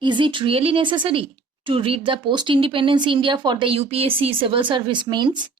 Is it really necessary to read the post-independence India for the UPSC civil service mains?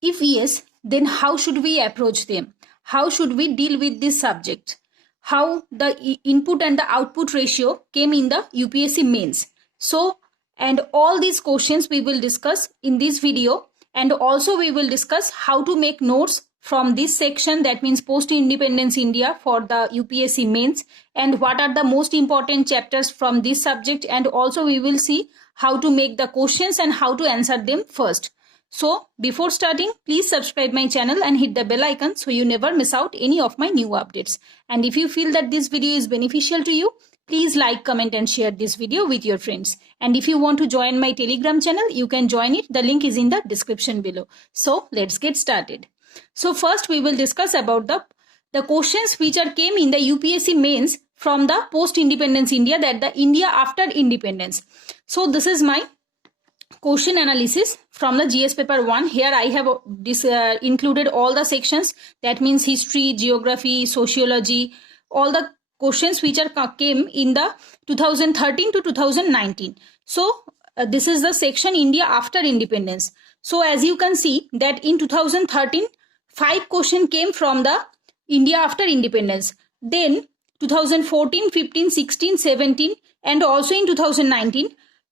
If yes, then how should we approach them? How should we deal with this subject? How the input and the output ratio came in the UPSC mains? So, and all these questions we will discuss in this video, and also we will discuss how to make notes from this section, that means post-independence India for the UPSC mains, and what are the most important chapters from this subject, and also we will see how to make the questions and how to answer them first. So before starting, please subscribe my channel and hit the bell icon so you never miss out any of my new updates. And if you feel that this video is beneficial to you, please like, comment and share this video with your friends. And if you want to join my Telegram channel, you can join it. The link is in the description below. So let's get started. So first we will discuss about the questions which came in the UPSC mains from the post-independence India, that the India after independence. So this is my question analysis from the GS paper 1. Here I have included all the sections, that means history, geography, sociology, all the questions which came in the 2013 to 2019. So this is the section India after independence. So as you can see that in 2013, 5 questions came from the India after independence. Then 2014, 15, 16, 17 and also in 2019,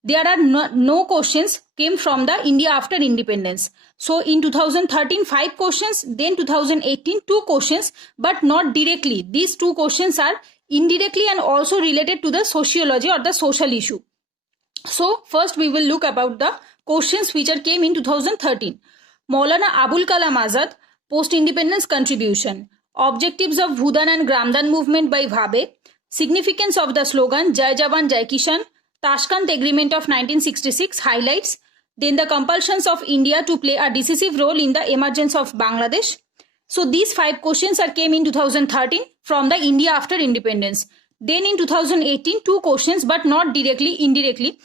there are no questions came from the India after independence. So in 2013, 5 questions, then 2018, 2 questions, but not directly. These 2 questions are indirectly and also related to the sociology or the social issue. So first we will look about the questions which came in 2013. Maulana Abul Kalam Azad, post-independence contribution. Objectives of Bhudan and Gramdan movement by Bhabe. Significance of the slogan Jai Jawan Jai Kishan. Tashkent Agreement of 1966 highlights. Then the compulsions of India to play a decisive role in the emergence of Bangladesh. So these 5 questions came in 2013 from the India after independence. Then in 2018, 2 questions, but not directly, indirectly.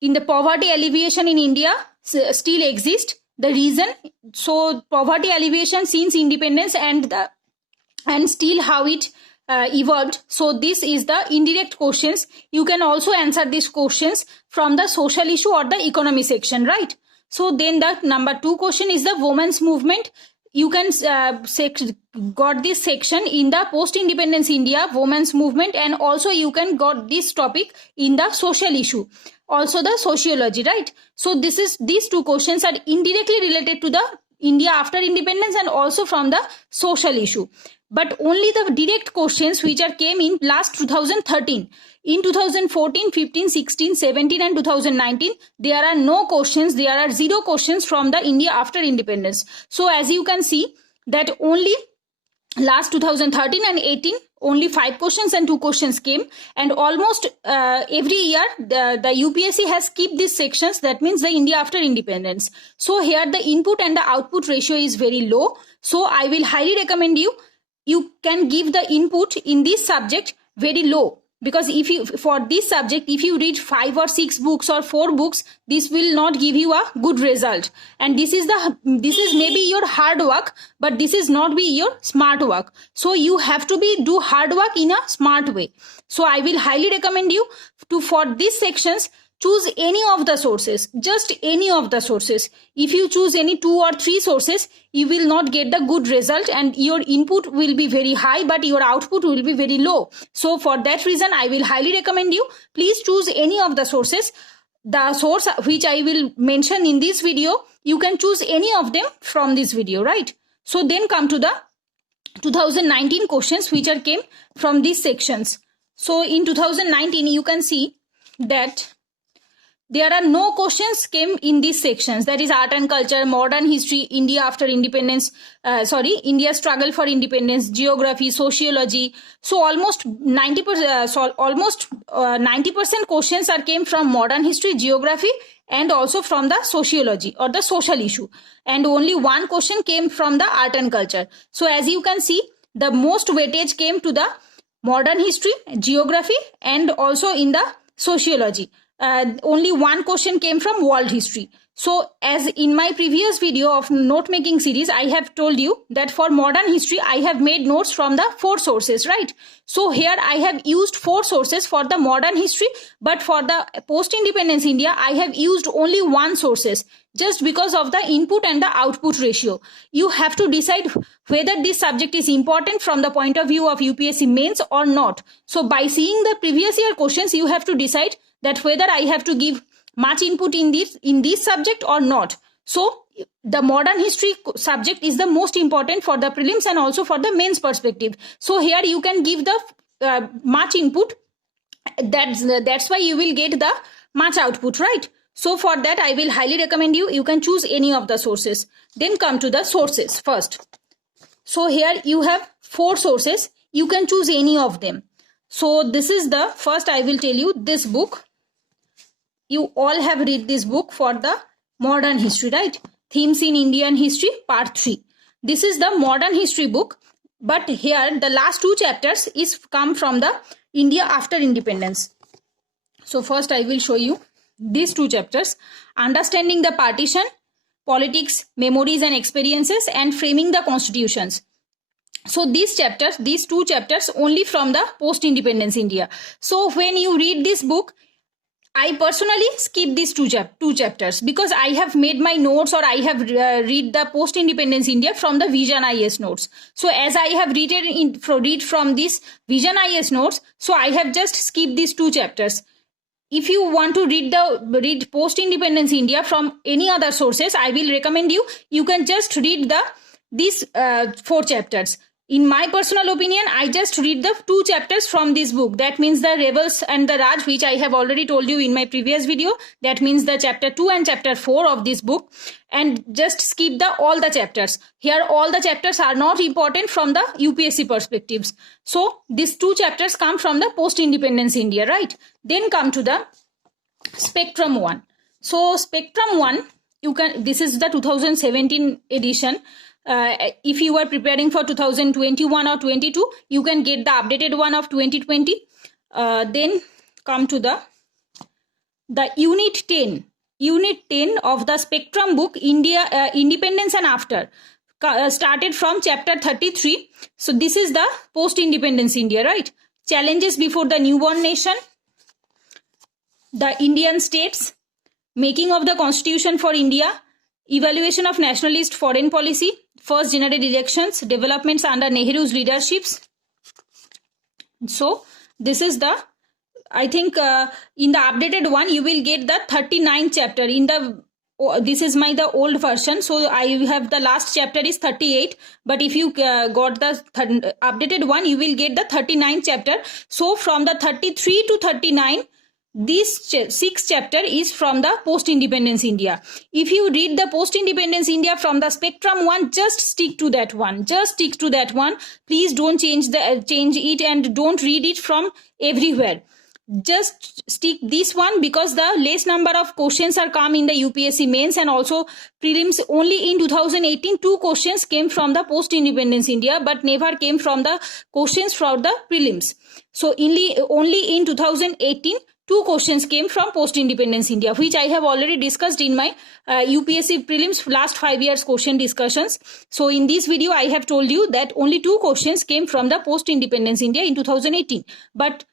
In the poverty alleviation in India still exists. The reason, so poverty alleviation since independence and still how it evolved. So this is the indirect questions. You can also answer these questions from the social issue or the economy section, right? So then the number 2 question is the women's movement. You can got this section in the post-independence India women's movement, and also you can got this topic in the social issue, also the sociology, right? So these 2 questions are indirectly related to the India after independence and also from the social issue. But only the direct questions which came in last 2013. In 2014, 15, 16, 17 and 2019, there are no questions. There are 0 questions from the India after independence. So as you can see that only last 2013 and 18, only 5 questions and 2 questions came, and almost every year the UPSC has kept these sections, that means the India after independence. So here the input and the output ratio is very low. So I will highly recommend you can give the input in this subject very low, because if you for this subject if you read 5 or 6 books or 4 books, this will not give you a good result. And this is maybe your hard work, but this is not be your smart work. So you have to do hard work in a smart way. So I will highly recommend you to, for these sections, choose any of the sources, just any of the sources. If you choose any 2 or 3 sources, you will not get the good result, and your input will be very high but your output will be very low. So for that reason I will highly recommend you, please choose any of the sources. The source which I will mention in this video, you can choose any of them from this video, right? So then come to the 2019 questions which came from these sections. So in 2019 you can see that there are no questions came in these sections, that is art and culture, modern history, India after independence, India struggle for independence, geography, sociology. So almost 90% questions came from modern history, geography and also from the sociology or the social issue, and only 1 question came from the art and culture. So as you can see, the most weightage came to the modern history, geography and also in the sociology. only one question came from world history. So as in my previous video of note making series, I have told you that for modern history, I have made notes from the 4 sources, right? So here I have used 4 sources for the modern history, but for the post-independence India, I have used only 1 sources just because of the input and the output ratio. You have to decide whether this subject is important from the point of view of UPSC mains or not. So by seeing the previous year questions, you have to decide that whether I have to give much input in this subject or not. So the modern history subject is the most important for the prelims and also for the mains perspective. So here you can give the much input. That's why you will get the much output, right? So for that, I will highly recommend you can choose any of the sources. Then come to the sources first. So here you have 4 sources. You can choose any of them. So this is the first, I will tell you this book. You all have read this book for the modern history, right? Themes in Indian History, part 3. This is the modern history book. But here the last 2 chapters is come from the India after independence. So first I will show you these 2 chapters. Understanding the partition, politics, memories and experiences, and framing the constitutions. So these 2 chapters only from the post-independence India. So when you read this book, I personally skip these two chapters because I have made my notes, or I have read the post-independence India from the Vision IS notes. So as I have read from this Vision IS notes, so I have just skipped these 2 chapters. If you want to read post-independence India from any other sources, I will recommend you can just read these 4 chapters. In my personal opinion, I just read the 2 chapters from this book. That means the rebels and the Raj, which I have already told you in my previous video. That means the chapter 2 and chapter 4 of this book, and just skip all the chapters. Here all the chapters are not important from the UPSC perspectives. So these 2 chapters come from the post-independence India, right? Then come to the Spectrum 1. So Spectrum 1, this is the 2017 edition. If you are preparing for 2021 or 22, you can get the updated one of 2020. Then come to the unit 10 of the Spectrum book, India Independence and After, started from chapter 33. So this is the post-independence India, right? Challenges before the newborn nation, the Indian states, making of the constitution for India, evaluation of nationalist foreign policy, first general elections, developments under Nehru's leaderships. So this is the, I think in the updated one you will get the 39th chapter. In the this is the old version, so I have the last chapter is 38, but if you got the updated one, you will get the 39th chapter. So from the 33 to 39, this 6th chapter is from the post-independence India. If you read the post-independence India from the Spectrum 1, just stick to that one. Just stick to that one. Please don't change it and don't read it from everywhere. Just stick this one, because the less number of questions are come in the UPSC mains and also prelims. Only in 2018 2 questions came from the post-independence India, but never came from the questions from the prelims. So only in 2018 2 questions came from post-independence India, which I have already discussed in my UPSC prelims last 5 years question discussions. So in this video, I have told you that only 2 questions came from the post-independence India in 2018. But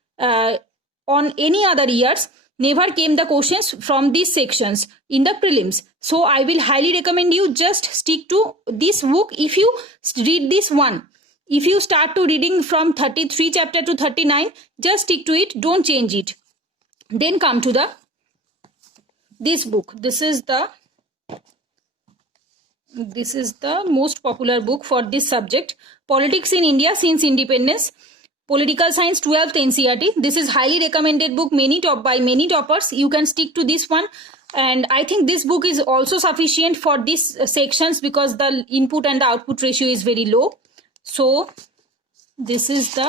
on any other years, never came the questions from these sections in the prelims. So I will highly recommend you just stick to this book. If you read this one, if you start to reading from 33 chapter to 39, just stick to it. Don't change it. Then come to this book. This is the most popular book for this subject. Politics in India since independence. Political Science 12th NCERT. This is highly recommended book by many toppers. You can stick to this one. And I think this book is also sufficient for these sections because the input and the output ratio is very low. So this is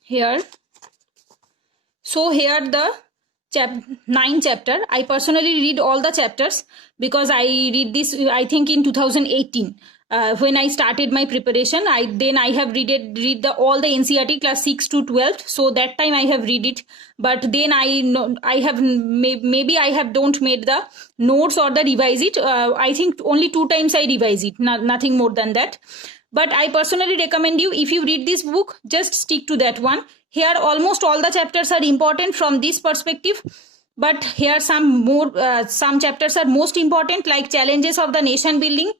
here. So here the 9 chapter. I personally read all the chapters because I read this, I think, in 2018. When I started my preparation, I have read all the NCERT class 6 to 12th. So that time I have read it, but then I know I have maybe I have don't made the notes or the revise it. I think only 2 times I revise it, nothing more than that. But I personally recommend you, if you read this book, just stick to that one. Here almost all the chapters are important from this perspective, but here some chapters are most important, like challenges of the nation building,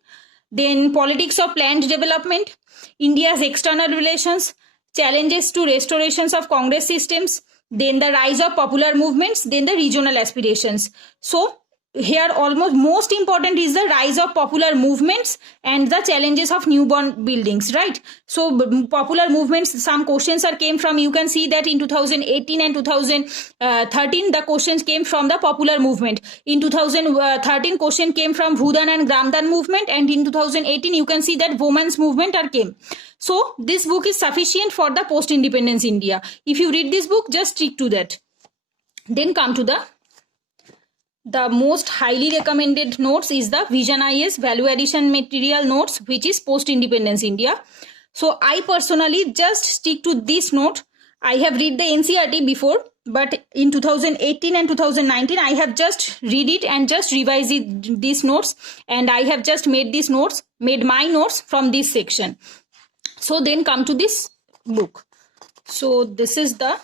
then politics of planned development, India's external relations, challenges to restorations of Congress systems, then the rise of popular movements, then the regional aspirations. So here almost most important is the rise of popular movements and the challenges of newborn buildings, right? So popular movements, some questions are came from, you can see that in 2018 and 2013 the questions came from the popular movement. In 2013 question came from Bhudan and Gramdan movement, and in 2018 you can see that women's movement are came. So this book is sufficient for the post-independence India. If you read this book, just stick to that. Then come to the most highly recommended notes is the Vision IS Value Addition Material Notes, which is Post-Independence India. So I personally just stick to this note. I have read the NCERT before, but in 2018 and 2019, I have just read it and just revised these notes, and I have just made my notes from this section. So then come to this book. So this is the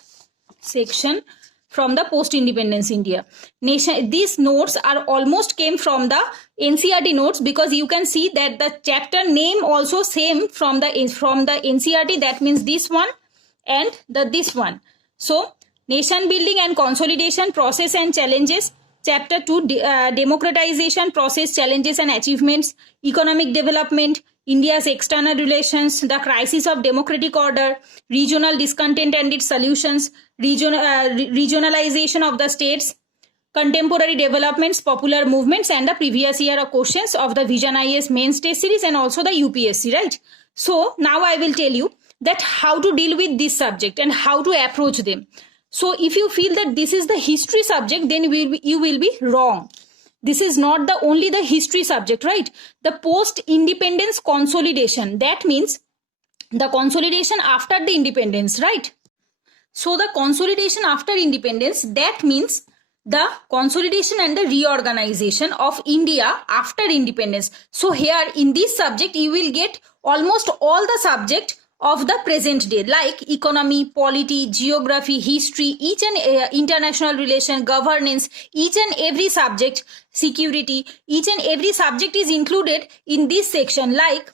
section from the post-independence India. These notes are almost came from the NCERT notes, because you can see that the chapter name also same from the NCERT. That means this one and this one. So nation building and consolidation process and challenges. Chapter 2, democratization process, challenges and achievements, economic development, India's external relations, the crisis of democratic order, regional discontent and its solutions, regionalization of the states, contemporary developments, popular movements, and the previous year questions of the Vision IS mains test series and also the UPSC, right? So now I will tell you that how to deal with this subject and how to approach them. So if you feel that this is the history subject, then you will be wrong. This is not only the history subject, right? The post-independence consolidation, that means the consolidation after the independence, right? So the consolidation after independence, that means the consolidation and the reorganization of India after independence. So here in this subject, you will get almost all the subject of the present day, like economy, polity, geography, history, each and international relation, governance, each and every subject, security, each and every subject is included in this section, like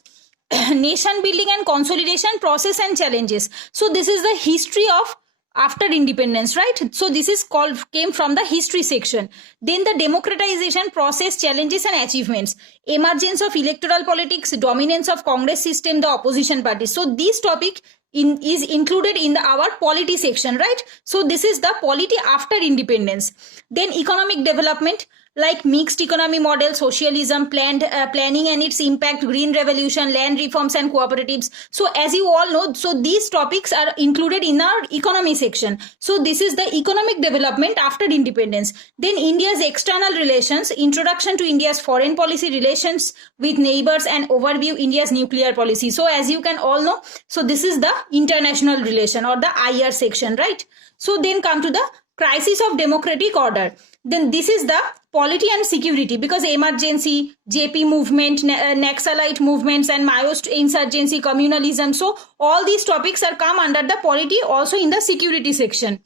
nation building and consolidation process and challenges. So this is the history of after independence, right? So this is came from the history section. Then the democratization process, challenges and achievements, emergence of electoral politics, dominance of Congress system, the opposition parties. So this topic is included in our polity section, right? So this is the polity after independence. Then economic development, like mixed economy model, socialism, planning and its impact, green revolution, land reforms and cooperatives. So as you all know, so these topics are included in our economy section. So this is the economic development after independence. Then India's external relations, introduction to India's foreign policy, relations with neighbors, and overview India's nuclear policy. So as you can all know, so this is the international relation or the IR section, right? So then come to the crisis of democratic order. Then this is the polity and security, because emergency, JP movement, Naxalite movements and Maoist insurgency, communalism. So all these topics are come under the polity, also in the security section.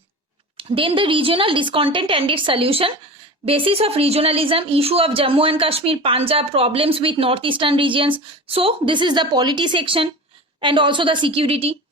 Then the regional discontent and its solution, basis of regionalism, issue of Jammu and Kashmir, Punjab, problems with northeastern regions. So this is the polity section and also the security.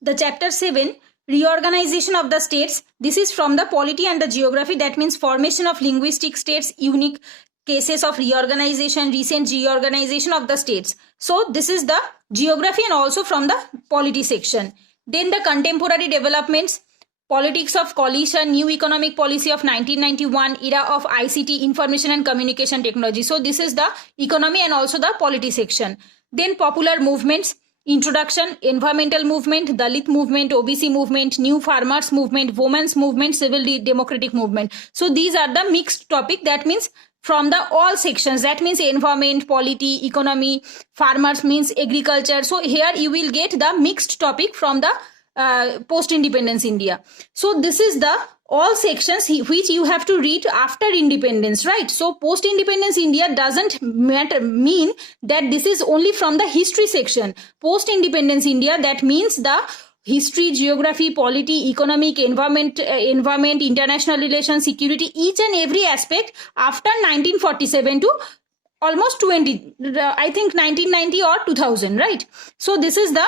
The chapter 7, reorganization of the states. This is from the polity and the geography. That means formation of linguistic states, unique cases of reorganization, recent reorganization of the states. So this is the geography and also from the polity section. Then the contemporary developments, politics of coalition, new economic policy of 1991, era of ICT, information and communication technology. So this is the economy and also the polity section. Then popular movements, introduction, environmental movement, Dalit movement, OBC movement, new farmers movement, women's movement, civil democratic movement. So these are the mixed topic. That means from the all sections, that means environment, polity, economy, farmers means agriculture. So here you will get the mixed topic from the post-independence India. So this is the all sections which you have to read after independence, right? So post-independence India doesn't mean that this is only from the history section. Post-independence India, that means the history, geography, polity, economic, environment, international relations, security, each and every aspect after 1947 to almost 20, I think 1990 or 2000, right? So this is the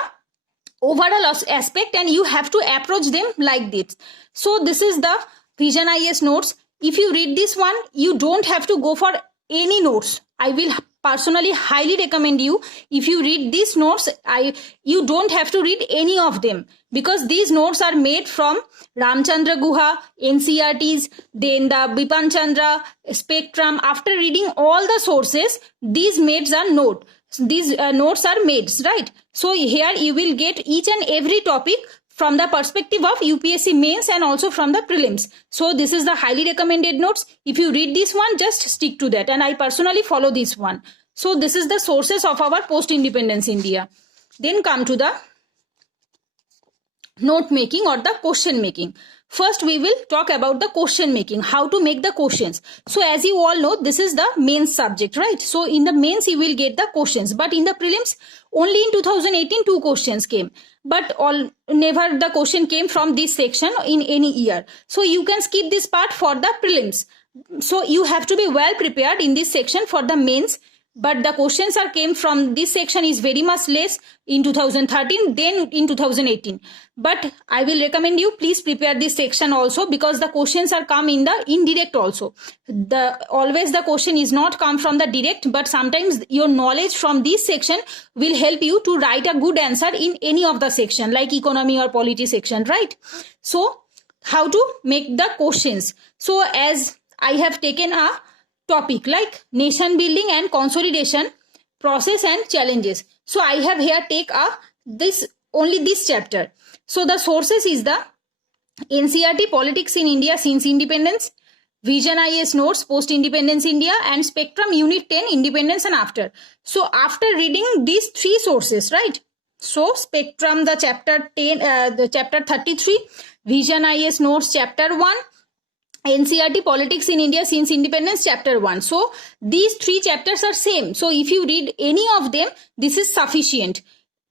overall aspect, and you have to approach them like this. So this is the Vision IAS notes. If you read this one, you don't have to go for any notes. I will personally highly recommend you, if you read these notes, you don't have to read any of them, because these notes are made from Ramchandra Guha, NCERTs, then the Bipan Chandra, Spectrum. After reading all the sources, these notes are made, right? So here you will get each and every topic from the perspective of UPSC mains and also from the prelims. So this is the highly recommended notes. If you read this one, just stick to that. And I personally follow this one. So this is the sources of our post-independence India. Then come to the note making or the question making. First, we will talk about the question making, how to make the questions. So as you all know, this is the main subject, right? So in the mains, you will get the questions. But in the prelims, only in 2018, 2 questions came. But never the question came from this section in any year. So you can skip this part for the prelims. So you have to be well prepared in this section for the mains. But the questions came from this section is very much less in 2013 than in 2018. But I will recommend you, please prepare this section also, because the questions are come in the indirect also. Always the question is not come from the direct, but sometimes your knowledge from this section will help you to write a good answer in any of the section, like economy or polity section, right? So how to make the questions? So as I have taken a topic like nation building and consolidation process and challenges. So I have here take only this chapter. So the sources is the NCERT Politics in India since Independence, Vision IAS notes Post-Independence India, and Spectrum Unit 10 Independence and After. So after reading these 3 sources, right? So Spectrum, the chapter 10, the chapter 33, Vision IAS notes chapter 1, NCERT Politics in India since Independence chapter 1. So these 3 chapters are same. So if you read any of them, this is sufficient.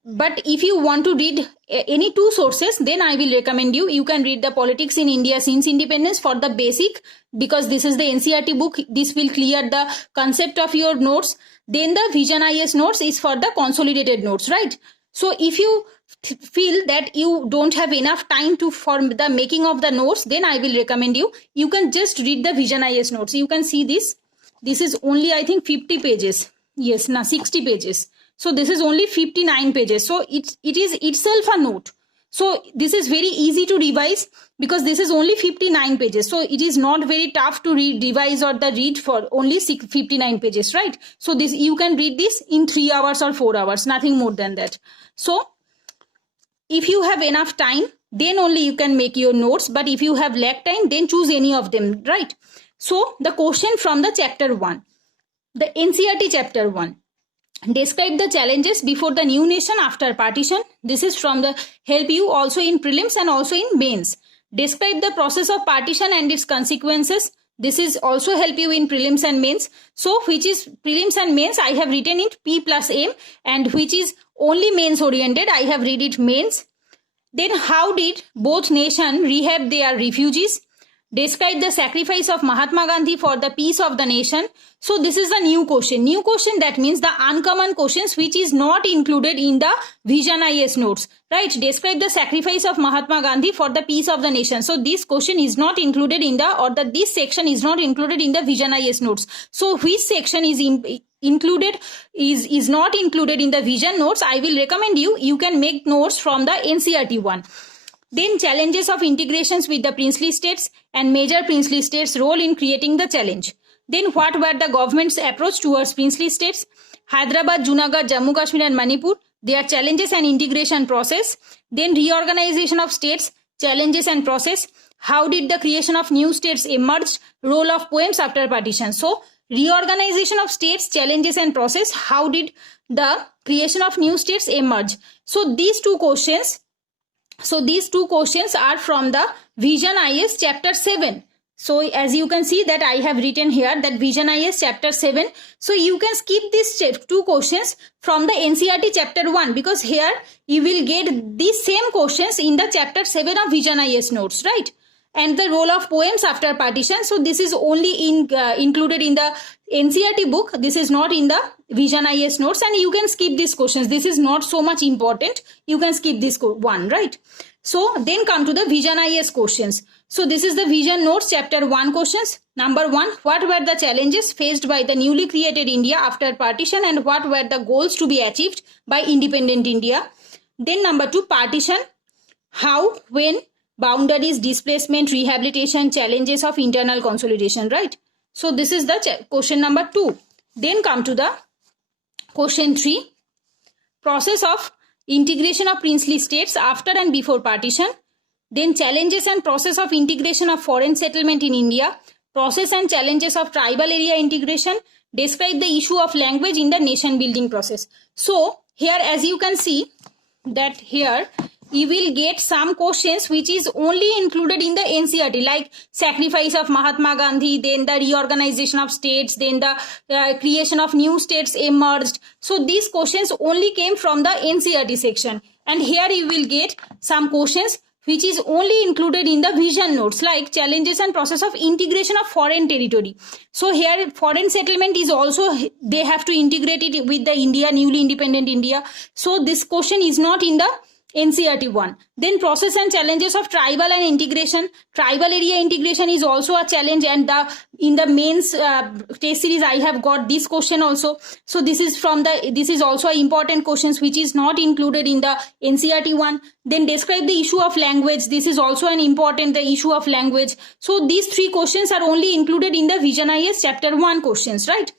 But if you want to read any 2 sources, then I will recommend you can read the Politics in India since Independence for the basic, because this is the NCERT book. This will clear the concept of your notes. Then the Vision IAS notes is for the consolidated notes, right? So if you feel that you don't have enough time for the making of the notes, then I will recommend you can just read the Vision IAS notes. You can see this is only, I think, 50 pages. Yes, 60 pages. So this is only 59 pages. So it is itself a note. So this is very easy to revise, because this is only 59 pages. So it is not very tough to revise or read for only 59 pages, right? So this you can read this in 3 hours or 4 hours, nothing more than that. So if you have enough time, then only you can make your notes. But if you have lack time, then choose any of them, right? So the question from the chapter 1, the NCERT chapter 1. Describe the challenges before the new nation after partition. This is from the help you also in prelims and also in mains. Describe the process of partition and its consequences. This is also help you in prelims and mains. So which is prelims and mains, I have written it P plus M, and which is only mains oriented, I have read it mains. Then how did both nations rehab their refugees? Describe the sacrifice of Mahatma Gandhi for the peace of the nation. So this is the new question. New question, that means the uncommon questions which is not included in the Vision IAS notes, right? Describe the sacrifice of Mahatma Gandhi for the peace of the nation. So this question is not included in this section is not included in the Vision IAS notes. So which section is included is not included in the Vision notes? I will recommend you can make notes from the NCERT one. Then challenges of integrations with the princely states and major princely states' role in creating the challenge. Then what were the government's approach towards princely states? Hyderabad, Junagadh, Jammu Kashmir and Manipur. their challenges and integration process. Then reorganization of states, challenges and process. How did the creation of new states emerge? Role of poems after partition. So reorganization of states, challenges and process. How did the creation of new states emerge? So these two questions are from the Vision IS chapter 7. So as you can see that I have written here that Vision IS chapter 7. So you can skip these two questions from the NCERT chapter 1, because here you will get these same questions in the chapter 7 of Vision IS notes, right? And the role of poems after partition. So this is only included in the NCERT book. This is not in the Vision IS notes, and you can skip these questions. This is not so much important. You can skip this one, right? So then come to the Vision IS questions. So this is the Vision Notes chapter 1 questions. Number 1, what were the challenges faced by the newly created India after partition, and what were the goals to be achieved by independent India? Then number 2, partition. How, when, boundaries, displacement, rehabilitation, challenges of internal consolidation, right? So this is the question number 2. Then come to the question 3, process of integration of princely states after and before partition. Then challenges and process of integration of foreign settlement in India, process and challenges of tribal area integration, describe the issue of language in the nation building process. So here as you can see that here you will get some questions which is only included in the NCERT, like sacrifice of Mahatma Gandhi, then the reorganization of states, then the creation of new states emerged. So these questions only came from the NCERT section, and here you will get some questions which is only included in the Vision Notes, like challenges and process of integration of foreign territory. So here foreign settlement is also, they have to integrate it with the India, newly independent India. So this question is not in the NCERT 1. Then process and challenges of tribal and integration. Tribal area integration is also a challenge, and in the mains test series I have got this question also. So this is also important questions which is not included in the NCERT 1. Then describe the issue of language. This is also an important, the issue of language. So these 3 questions are only included in the Vision IS chapter 1 questions, right?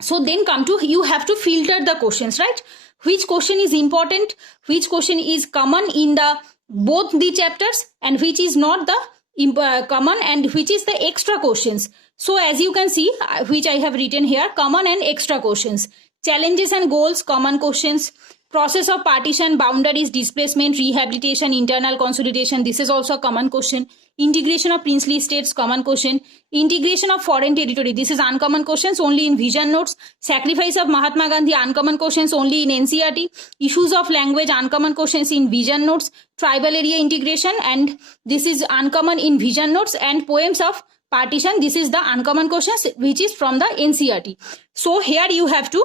So then come to, you have to filter the questions, right? Which question is important, which question is common in the both the chapters, and which is not the common, and which is the extra questions. So as you can see, which I have written here, common and extra questions. Challenges and goals, common questions. Process of partition, boundaries, displacement, rehabilitation, internal consolidation, this is also a common question. Integration of princely states, common question. Integration of foreign territory, this is uncommon questions only in Vision Notes. Sacrifice of Mahatma Gandhi, uncommon questions only in NCERT. Issues of language, uncommon questions in Vision Notes. Tribal area integration, and this is uncommon in Vision Notes. And poems of partition, this is the uncommon questions which is from the NCERT. So here you have to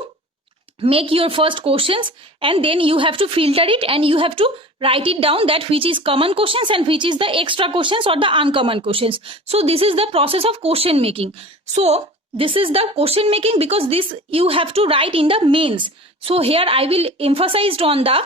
make your first questions, and then you have to filter it, and you have to write it down that which is common questions and which is the extra questions or the uncommon questions. So this is the process of question making. So this is the question making, because this you have to write in the mains. So here I will emphasize on the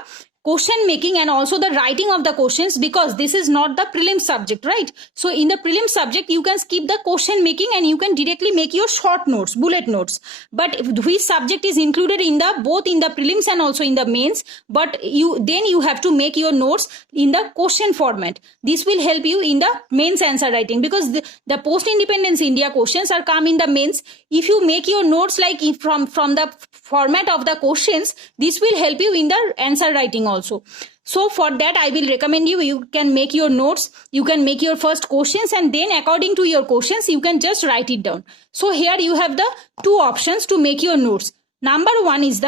question making and also the writing of the questions, because this is not the prelim subject, right? So in the prelim subject you can skip the question making and you can directly make your short notes, bullet notes. But which subject is included in the both in the prelims and also in the mains, but you have to make your notes in the question format. This will help you in the mains answer writing, because the post independence India questions are come in the mains. If you make your notes like from the format of the questions, this will help you in the answer writing also. So for that I will recommend you can make your notes, you can make your first questions, and then according to your questions you can just write it down. So here you have the 2 options to make your notes. Number 1 is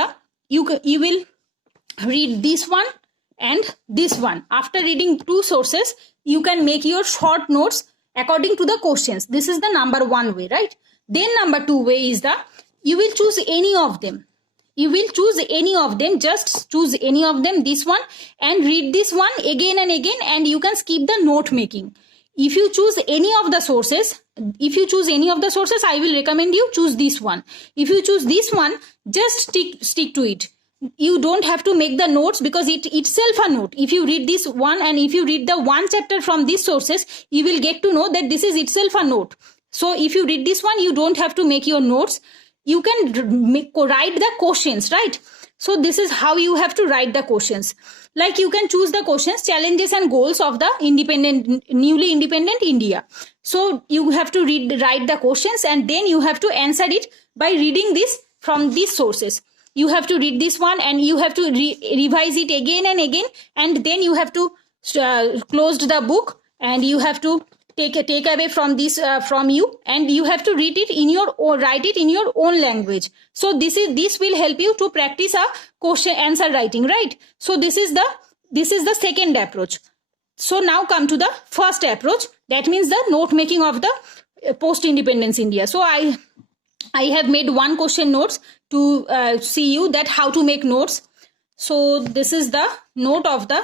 you will read this one and this one. After reading 2 sources you can make your short notes according to the questions. This is the number 1 way, right? Then number 2 way is you will choose any of them. You will choose any of them, just choose any of them, this one, and read this one again and again, and you can skip the note making. If you choose any of the sources, I will recommend you choose this one. If you choose this one, just stick to it. You don't have to make the notes, because it itself a note. If you read this one and if you read the one chapter from these sources, you will get to know that this is itself a note. So if you read this one, you don't have to make your notes. You can write the questions, right? So this is how you have to write the questions. Like you can choose the questions, challenges and goals of the newly independent India. So you have to write the questions, and then you have to answer it by reading this from these sources. You have to read this one, and you have to revise it again and again, and then you have to close the book, and you have to take away from this from you, and you have to read it in your or write it in your own language. So this will help you to practice a question answer writing, right? So this is the second approach. So now come to the first approach, that means the note making of the post independence India. So I have made one question notes to see you that how to make notes. So this is the note of the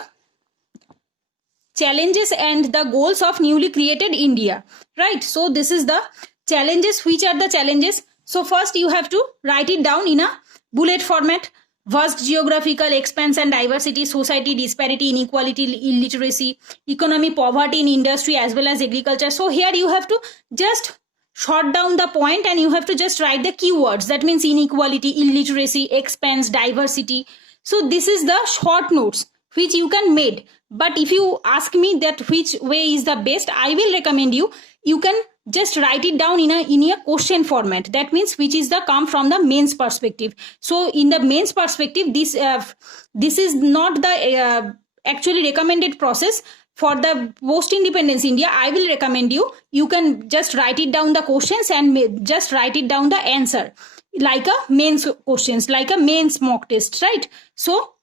challenges and the goals of newly created India, right? So this is the challenges. Which are the challenges? So first you have to write it down in a bullet format. Vast geographical expanse and diversity, society disparity, inequality, illiteracy, economy, poverty in industry as well as agriculture. So here you have to just short down the point, and you have to just write the keywords. That means inequality, illiteracy, expanse, diversity. So this is the short notes which you can make. But if you ask me that which way is the best, I will recommend you can just write it down in a question format. That means which is the come from the mains perspective. So in the mains perspective, this is not the actually recommended process. For the post independence India, I will recommend you can just write it down the questions and just write it down the answer like a mains questions, like a mains mock test, right? So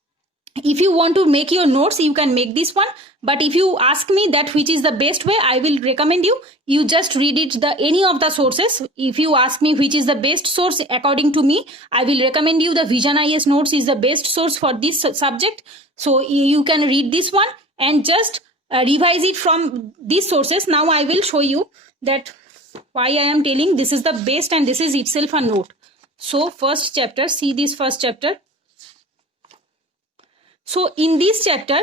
if you want to make your notes, you can make this one. But if you ask me that which is the best way, I will recommend you just read it any of the sources. If you ask me which is the best source according to me, I will recommend you the Vision IAS notes is the best source for this subject. So you can read this one and just revise it from these sources. Now I will show you that why I am telling this is the best, and this is itself a note. So first chapter, see this first chapter. So in this chapter,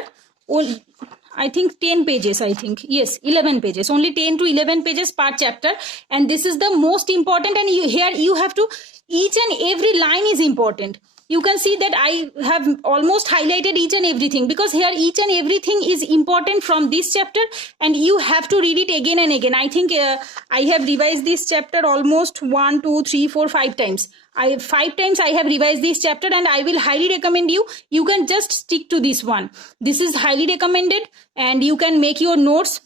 I think 10 pages, yes, 11 pages, only 10 to 11 pages per chapter. And this is the most important, and here you have to, each and every line is important. You can see that I have almost highlighted each and everything, because here each and everything is important from this chapter, and you have to read it again and again. I think I have revised this chapter almost 1, 2, 3, 4, 5 times. 5 times I have revised this chapter, and I will highly recommend you can just stick to this one. This is highly recommended, and you can make your notes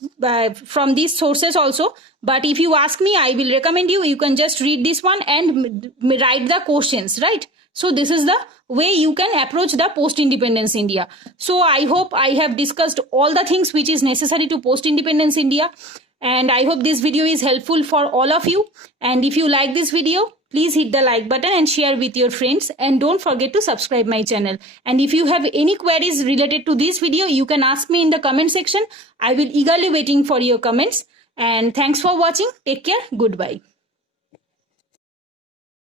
from these sources also. But if you ask me, I will recommend you can just read this one and write the questions, right? So this is the way you can approach the post-independence India. So I hope I have discussed all the things which is necessary to post-independence India. And I hope this video is helpful for all of you. And if you like this video, please hit the like button and share with your friends. And don't forget to subscribe my channel. And if you have any queries related to this video, you can ask me in the comment section. I will eagerly waiting for your comments. And thanks for watching. Take care. Goodbye.